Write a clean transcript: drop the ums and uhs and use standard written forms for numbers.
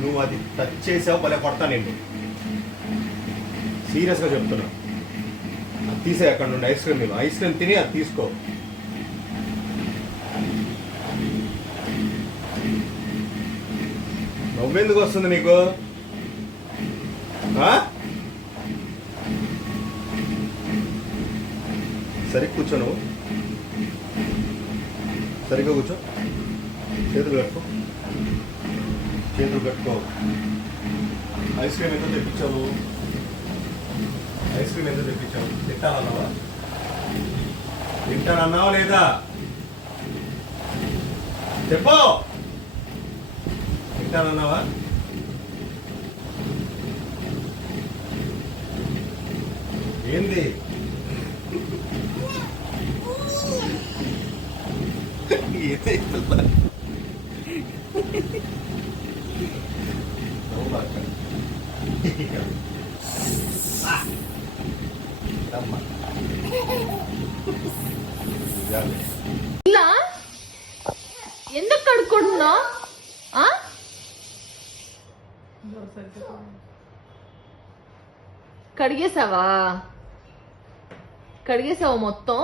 నువ్వు అది టచ్ చేసావు భలే కొడతా నేను సీరియస్గా చెప్తున్నా. అది తీసే అక్కడ నుండి ఐస్ క్రీమ్ తిని అది తీసుకో. నవ్వెందుకు వస్తుంది నీకు? సరిగ్గా కూర్చో, నువ్వు సరిగ్గా కూర్చో. చేతులు కట్టుకో. ఐస్ క్రీమ్ ఎంత తెప్పించావు? తింటానన్నావా లేదా చెప్పు. తింటానన్నావా? ఏంది ఇలా ఎందుకు కడుక్కుంటున్నా? కడిగేసావా మొత్తం?